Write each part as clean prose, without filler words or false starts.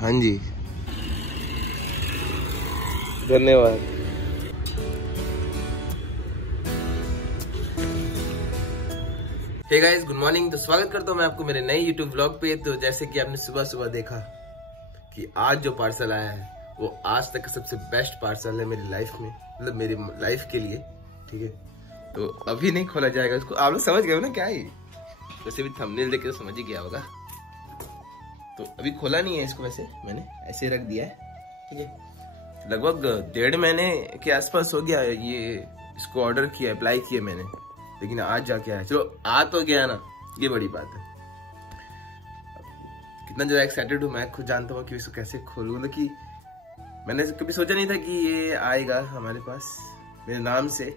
हाँ जी, धन्यवाद। Hey guys, good morning. तो स्वागत करता हूँ मैं आपको मेरे नए YouTube ब्लॉग पे। तो जैसे कि आपने सुबह सुबह देखा कि आज जो पार्सल आया है वो आज तक का सबसे बेस्ट पार्सल है मेरी लाइफ में, मतलब मेरी लाइफ के लिए, ठीक है। तो अभी नहीं खोला जाएगा उसको, आप लोग समझ गए हो ना क्या है। वैसे भी थंबनेल देख के तो समझ ही गया होगा। तो अभी खोला नहीं है इसको, वैसे मैंने ऐसे रख दिया है, ठीक है। लगभग 1.5 महीने के आसपास हो गया ये इसको ऑर्डर किया, अप्लाई किया मैंने, लेकिन आज जाके आया। चलो आ तो गया ना, ये बड़ी बात है। कितना ज्यादा एक्साइटेड हूँ मैं खुद जानता हूँ कि इसको कैसे खोलूँ। मतलब कि मैंने कभी सोचा नहीं था कि ये आएगा हमारे पास मेरे नाम से।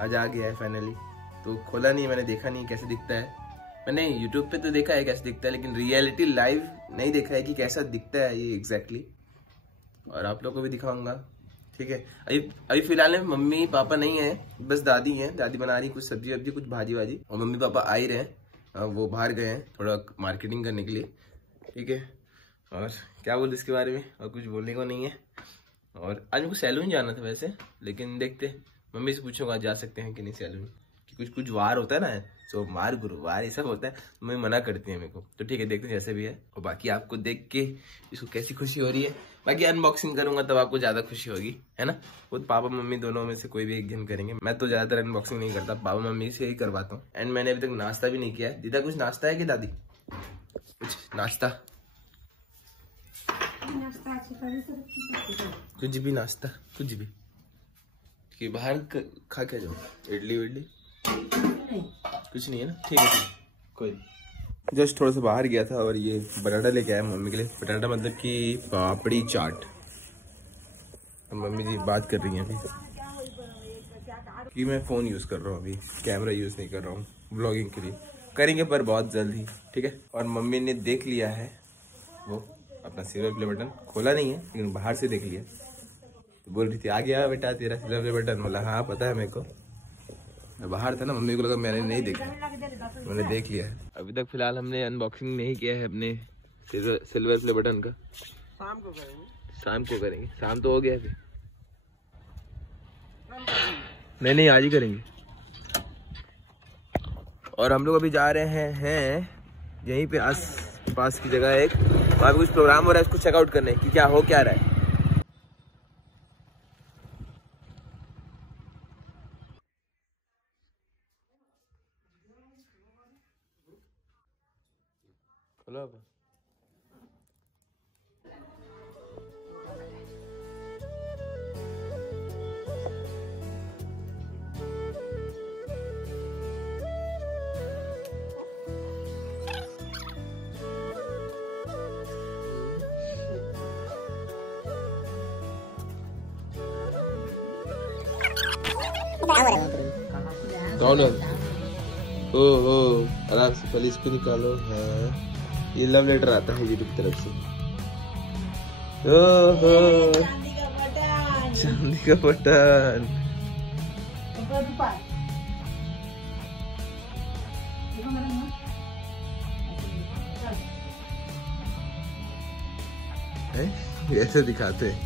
आज आ गया है फाइनली। तो खोला नहीं, मैंने देखा नहीं कैसे दिखता है। मैंने यूट्यूब पे तो देखा है कैसे दिखता है, लेकिन रियलिटी लाइव नहीं देखा है कि कैसा दिखता है ये एग्जैक्टली। और आप लोग को भी दिखाऊंगा, ठीक है। अभी फिलहाल में मम्मी पापा नहीं है, बस दादी है। दादी बना रही कुछ सब्जी वब्जी, कुछ भाजी वाजी, और मम्मी पापा आ ही रहे हैं। वो बाहर गए हैं थोड़ा मार्केटिंग करने के लिए, ठीक है। और क्या बोलूं इसके बारे में, और कुछ बोलने को नहीं है। और आज मुझको सैलून जाना था वैसे, लेकिन देखते मम्मी से पूछूंगा आज जा सकते हैं कि नहीं सैलून। कुछ कुछ वार होता है ना, सोमवार गुरुवार ये सब होता है, तो मैं मना करती है मेरे को। तो ठीक है, देखते हैं जैसे भी है। और बाकी आपको देख के इसको कैसी खुशी हो रही है, बाकी अनबॉक्सिंग करूंगा तब आपको ज्यादा खुशी होगी, है ना। वो पापा मम्मी दोनों में से कोई भी एक जन करेंगे। मैं तो ज्यादातर अनबॉक्सिंग नहीं करता, पापा मम्मी से ही करवाता हूँ। एंड मैंने अभी तक नाश्ता भी नहीं किया है। दीदा कुछ नाश्ता है कि दादी, कुछ नाश्ता? कुछ भी नाश्ता, कुछ भी कि बाहर खा के जाओ, इडली विडली कुछ नहीं है ना, ठीक है कोई नहीं। जस्ट थोड़ा सा बाहर गया था और ये बटाटा लेके आया मम्मी के लिए। बटाटा मतलब कि पापड़ी चाट। मम्मी जी बात कर रही हैं अभी कि मैं फ़ोन यूज़ कर रहा हूँ, अभी कैमरा यूज़ नहीं कर रहा हूँ ब्लॉगिंग के लिए। करेंगे पर बहुत जल्द ही, ठीक है। और मम्मी ने देख लिया है वो अपना सिल्वर प्ले बटन, खोला नहीं है लेकिन बाहर से देख लिया। तो बोल रही थी आ गया बेटा तेरा सिल्वर प्ले बटन। बोला हाँ पता है मेरे को, बाहर था ना, मम्मी को लगा मैंने नहीं देखा, मैंने देख लिया है। अभी तक फिलहाल हमने अनबॉक्सिंग नहीं किया है अपने सिल्वर प्ले बटन का। शाम को करेंगे, शाम को करेंगे। शाम तो हो गया फिर, नहीं आज ही करेंगे। और हम लोग अभी जा रहे हैं यहीं पे आस पास की जगह एक, वहाँ पे कुछ प्रोग्राम हो रहा है, उसको चेकआउट करने कि क्या हो क्या रहा है। हेलो कौन है? ओ आराम से पहले इसको निकालो। हाँ ये लव लेटर आता है यूट्यूब की तरफ से। ओहो चांदी का बटन। ऐसे दिखाते हैं,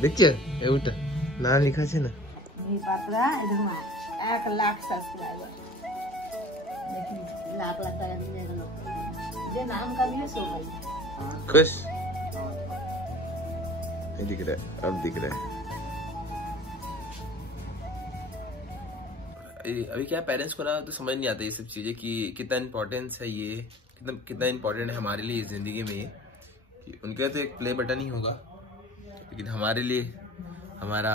देखिए उठा ना लिखा है ना 1 लाख सब्सक्राइबर, लाख लगता है नाम का भी सो गई। खुश नहीं दिख रहा है, अब दिख रहा है। अभी क्या पेरेंट्स को ना तो समझ नहीं आता ये सब चीजें कि कितना इम्पोर्टेंस है ये, कितना इम्पोर्टेंट है हमारे लिए जिंदगी में ये। कि उनके तो एक प्ले बटन ही होगा, लेकिन हमारे लिए हमारा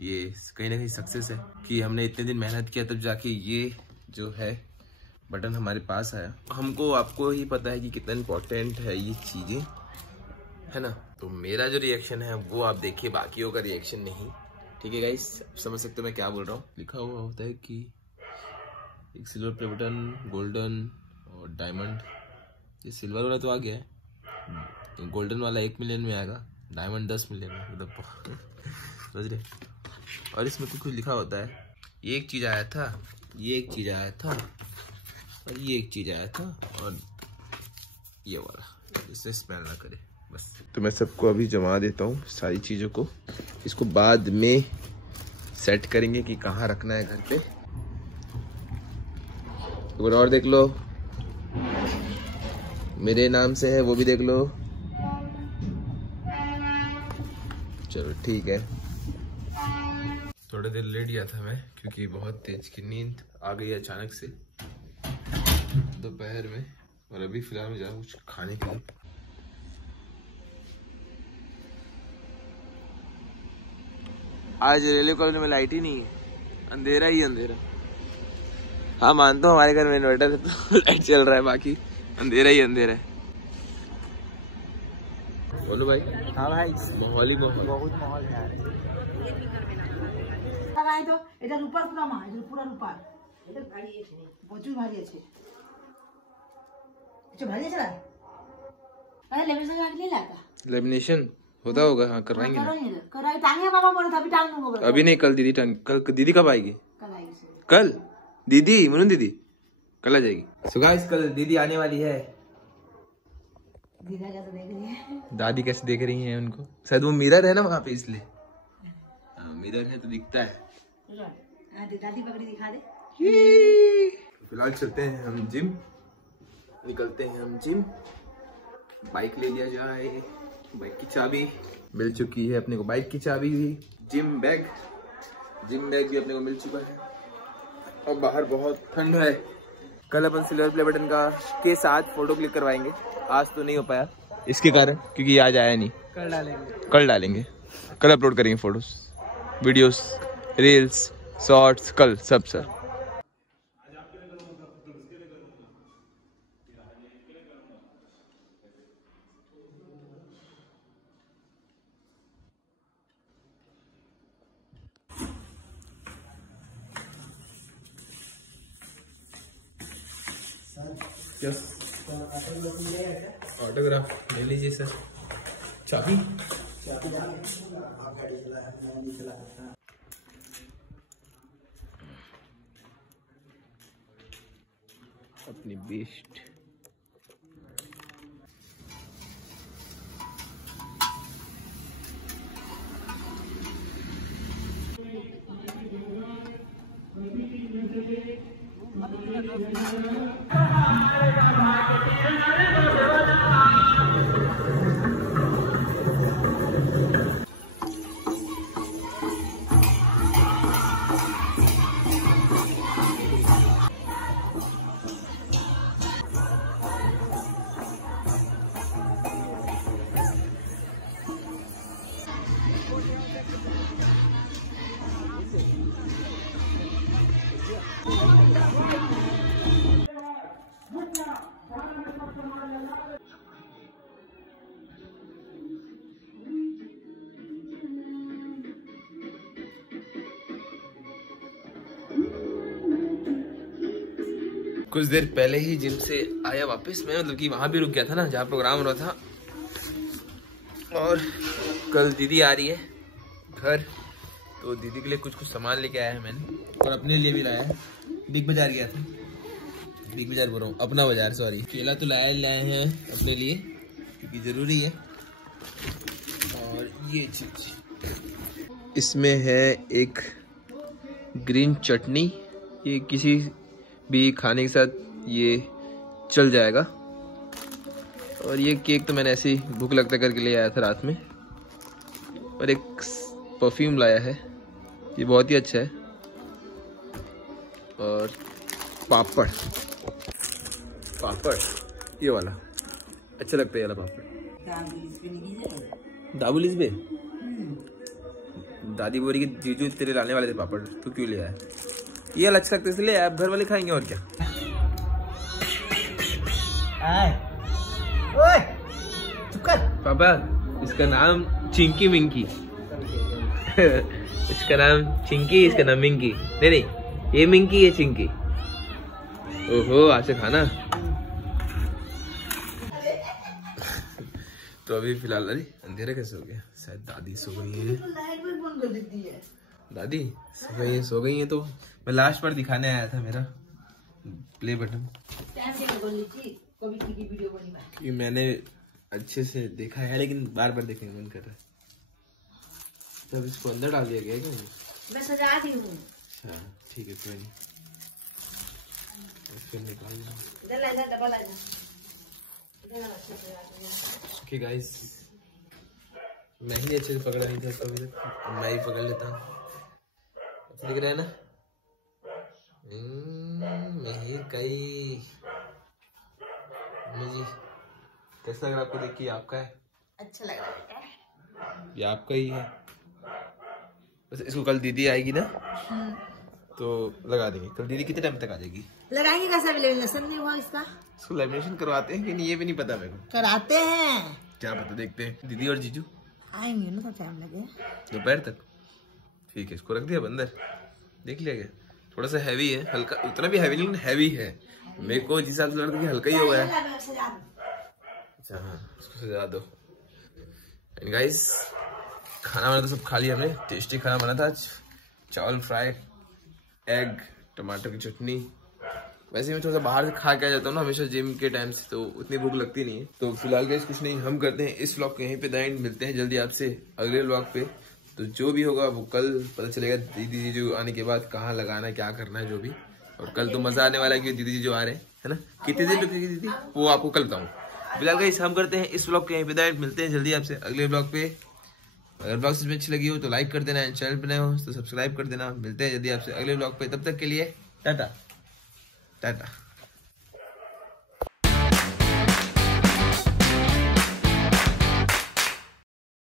ये कहीं ना कहीं सक्सेस है कि हमने इतने दिन मेहनत किया तब जाके ये जो है बटन हमारे पास आया। हमको आपको ही पता है कि कितना इम्पोर्टेंट है ये चीजें, है ना। तो मेरा जो रिएक्शन है वो आप देखिए, बाकियों का रिएक्शन नहीं, ठीक है गाइस। समझ सकते हो मैं क्या बोल रहा हूँ। लिखा हुआ होता है कि एक सिल्वर प्ले बटन, गोल्डन और डायमंड। ये सिल्वर वाला तो आ गया है, गोल्डन वाला 1 मिलियन में आएगा, डायमंड 10 मिलियन में, मतलब समझ रहे। और इसमें कुछ लिखा होता है, ये एक चीज आया था, ये एक चीज आया था, और ये एक चीज आया था, और ये वाला, इससे स्मेल ना करे बस। तो मैं सबको अभी जमा देता हूँ सारी चीज़ों को, इसको बाद में सेट करेंगे कि कहाँ रखना है घर पे। एक और देख लो, मेरे नाम से है वो भी देख लो। चलो ठीक है। थोड़ी देर लेट गया था मैं क्योंकि बहुत तेज की नींद आ गई अचानक से दोपहर में। और अभी फिलहाल मैं जा कुछ खाने के लिए। आज रेलवे कॉलोनी में लाइट ही नहीं है, अंधेरा ही अंधेरा। हाँ मानता हूँ हमारे घर में इन्वर्टर है तो लाइट चल रहा है, बाकी अंधेरा ही अंधेरा है। बोलो भाई। हाँ भाई, माहौल ही माहौल, बहुत माहौल है यार। तो এটা রূপার পুরা মা, এটা পুরা রূপার। এটা ভারী আছে, প্রচুর ভারী আছে। কিছু ভারী আছে না? अरे लेमिनेशन का नहीं लगा। लेमिनेशन होता होगा, हाँ करवाएंगे ना। कराई टांगे बाबा बोले था, अभी टांग दूंगा। अभी नहीं, कल दीदी टांग, कल दीदी कब आएगी? कल आएगी। कल दीदी, मुन्नू दीदी कल आ जाएगी। सो गाइस कल दीदी आने वाली है। दीदा कैसे देख रही है? दादी कैसे देख रही है उनको? शायद वो मिरर है ना वहाँ पे, इसलिए। मिरर है तो दिखता है। दादी पकड़ी दिखा दे। फिलहाल चलते हैं हम जिम, निकलते हैं हम जिम। बाइक ले लिया जाए, बाइक की चाबी मिल चुकी है अपने को, बाइक की चाबी भी, जिम बैग भी अपने को मिल चुका है। और बाहर बहुत ठंड है। कल अपन सिल्वर प्ले बटन का के साथ फोटो क्लिक करवाएंगे, आज तो नहीं हो पाया इसके कारण, क्योंकि आज आया नहीं। कल डालेंगे, कल अपलोड करेंगे फोटोज, वीडियोस, रील्स, शॉर्ट्स, कल सब सर। ऑटोग्राफ ले लीजिए सर। चाबी अपनी बेस्ट। कुछ देर पहले ही जिम से आया वापस मैं, मतलब कि वहां भी रुक गया था ना जहाँ प्रोग्राम हो रहा था। और कल दीदी आ रही है घर, तो दीदी के लिए कुछ सामान लेके आया है मैंने, और अपने लिए भी लाया है। बिग बाजार गया था, बिग बाजार बोल रहा हूँ, अपना बाजार, सॉरी। केला तो लाए हैं अपने लिए क्योंकि जरूरी है। और ये चीज इसमें है एक ग्रीन चटनी, ये किसी भी खाने के साथ ये चल जाएगा। और ये केक तो मैंने ऐसे ही भूख लगता करके ले आया था रात में। और एक परफ्यूम लाया है, ये बहुत ही अच्छा है। और पापड़ ये वाला अच्छा लगता है, ये वाला पापड़। दाबुल इसबे दादी बोरी के जीजू तेरे लाने वाले थे पापड़, तू क्यों ले आया? ये अच्छा लगता है इसलिए, आप घर वाले खाएंगे और क्या। ओए चुप कर पापा, इसका नाम चिंकी मिंकी इसका नाम चिंकी, इसका नाम मिंकी। नहीं ये मिंकी, ये चिंकी। ओहो आज से खाना। तो अभी फिलहाल अरे अंधेरा कैसे हो गया? शायद दादी सो गई है। लाइट भी बंद कर देती है दादी सो गई है। तो मैं लास्ट बार दिखाने आया था मेरा प्ले बटन। कभी की वीडियो बनी है कि मैंने अच्छे से देखा है लेकिन बार बार देखने का मन कर रहा है। तब इसको अंदर डाल दिया गया है क्या? मैं सजा दी हूँ। अच्छा ठीक है कोई नहीं, इसको निकाल दो। इधर ला, इधर डबल ला। ओके गाइस, मैं ही अच्छे से पकड़ा नहीं था कभी तक, मैं ही पकड़ लेता हूँ। अच्छा दिख रहा है ना? महिर कई जी कैसा लग रहा है आपको देख के? आपका है? अच्छा लग रहा है, ये आपका ही है। बस इसको कल दीदी आएगी ना तो लगा देंगे। कल दीदी कितने टाइम तक आ जाएगी? लगाएंगे कैसा भी, लेमिनेशन नहीं हुआ इसका। इसको लेमिनेशन करवाते हैं कि नहीं ये भी नहीं पता मेरे को। कराते हैं, क्या पता, देखते हैं। दीदी और जीजू आएंगे ना तो टाइम लगे, दोपहर तक। ठीक है, इसको रख दिया अंदर, देख लिया गया। थोड़ा सा हैवी है, हल्का, उतना भी हैवी नहीं हैवी है। मेरे को जिस हिसाब से लग रहा था कि हल्का ही होगा है। अच्छा हाँ, इसको सजा दो। एंड गाइस, खाना वाना तो सब खा लिया हमने। टेस्टी खाना बना था आज, चावल फ्राई, एग, टमाटर की चटनी। वैसे मैं थोड़ा सा बाहर से खा के आ जाता हूँ ना हमेशा जिम के टाइम से, तो उतनी भूख लगती नहीं है। तो फिलहाल गाइस कुछ नहीं, हम करते हैं इस व्लॉग को यहीं पे एंड। मिलते हैं जल्दी आपसे अगले व्लॉग पे। तो जो भी होगा वो कल पता चलेगा, दीदी जीजू आने के बाद कहाँ लगाना है, क्या करना है जो भी। और कल तो मजा आने वाला है कि दीदी जीजू आ रहे हैं, है ना? कितने दिन रुकेगी दीदी वो आपको कल बताऊँ। फिलहाल गाइस हम करते हैं इस व्लॉग को यहीं पे एंड। मिलते हैं जल्दी आपसे अगले व्लॉग पे। अगर ब्लॉग सच में अच्छी लगी हो तो लाइक कर देना, चैनल पे नए हो तो सब्सक्राइब कर देना। मिलते हैं जल्दी आपसे अगले व्लॉग पे, तब तक के लिए टाटा टाटा।